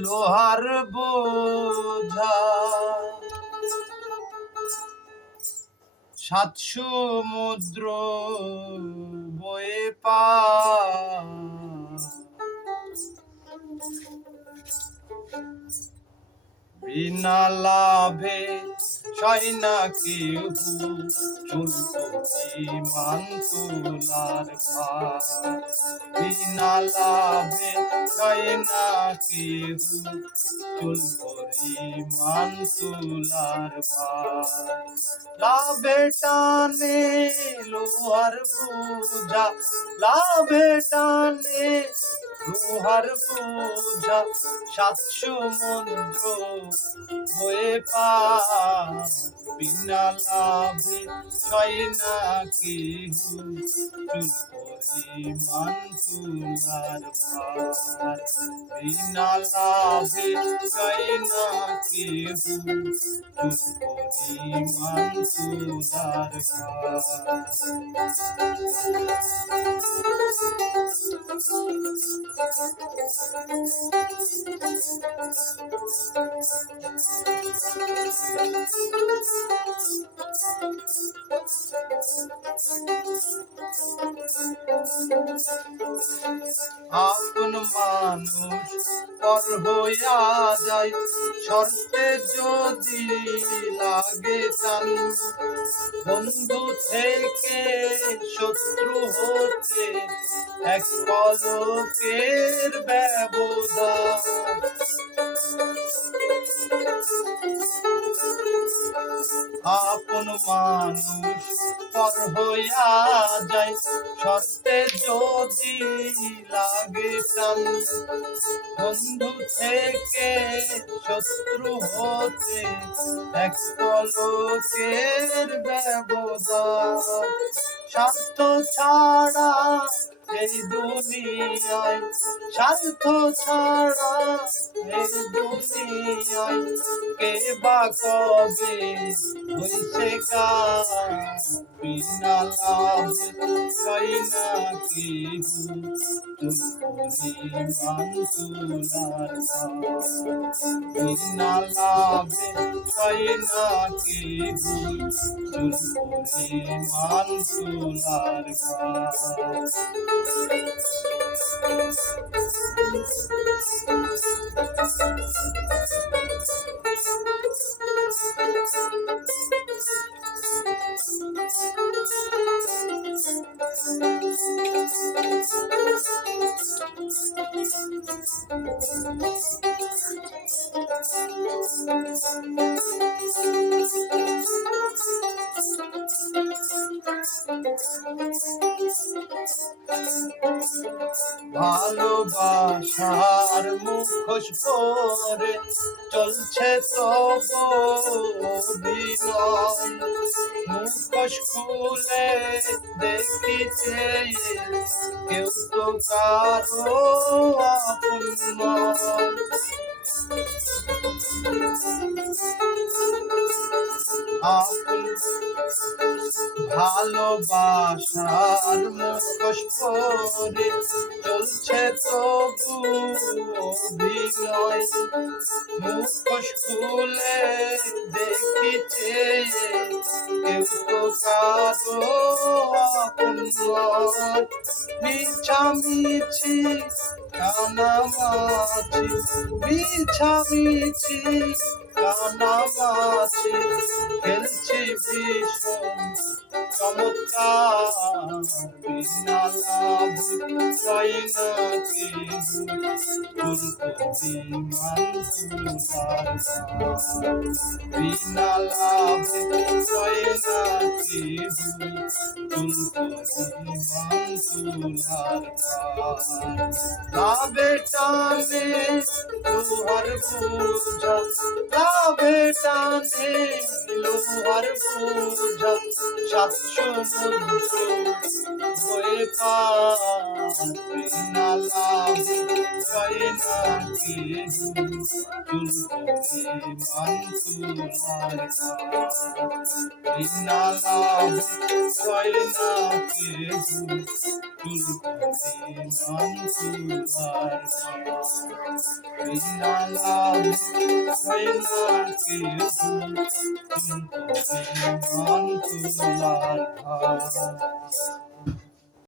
লোহার বোঝা সাত সমুদ্র বয়ে পার বিনা লাভে সয় না কেউ চুলপতি মান তুলার ভার বিনা লাভে সয় না কেউ চুলপতি মান তুলার ভার লাভে টানে লোহার বোঝা লাভে টানে লোহার বোঝা সাত সমুদ্র বয়ে পার বিনা লাভে সয় না কেহু চুল পরিমাণ তুলার ভার বিনা লাভে সয় না কেহু চুল পরিমাণ তুলার ভার আপন মানুষ পর হইয়া যায় শর্তে যদি লাগে টান বন্ধু থেকে শত্রু হতে এক পলকের ব্যবধান আপন মানুষ পর হইয়া যায় শর্তে যদি লাগে টান বন্ধু থেকে শত্রু হতে এক পলকের ব্যবধান স্বার্থ ছাড়া এই দুনিয়ায় স্বার্থ ছাড়া এই দুনিয়ায় কে বা কবে হইছে কার বিনা লাভে সয় না কেহু চুল পরিমাণ তুলার ভার বিনা লাভে সয় না কেহু চুল পরিমাণ তুলার ভার ভালোবাসার মুখোশ পরে চলছে তবু অভিনয় মুখোশ খুলে দেখিছে কেউ তো কারো আপন নয় আপন ভালোবাসার মুখোশ পরে চলছে তবু অভিনয় মুখোশ খুলে দেখিছে কেউ তো কারো আপন নয় মিছামিছি কানামাছি মিছামিছি কানামাছি খেলছি ভীষণ চমৎকার বিনা লাভে সয় না কেহু চুল পরিমাণ তুলার ভার বিনা লাভে সয় না কেহু চুল পরিমাণ তুলার ভার লাভে টানে লোহার বোঝা লাভে টানে লোহার বোঝা সাত সমুদ্র বয়ে পার বিনা লাভে হয় না কেহু চুল করে মানতুলার বিনা লাভে হয় না কেহু চুল করে মানতুলার বিনা লাভে হয় না কেহু চুল করে মানতুলার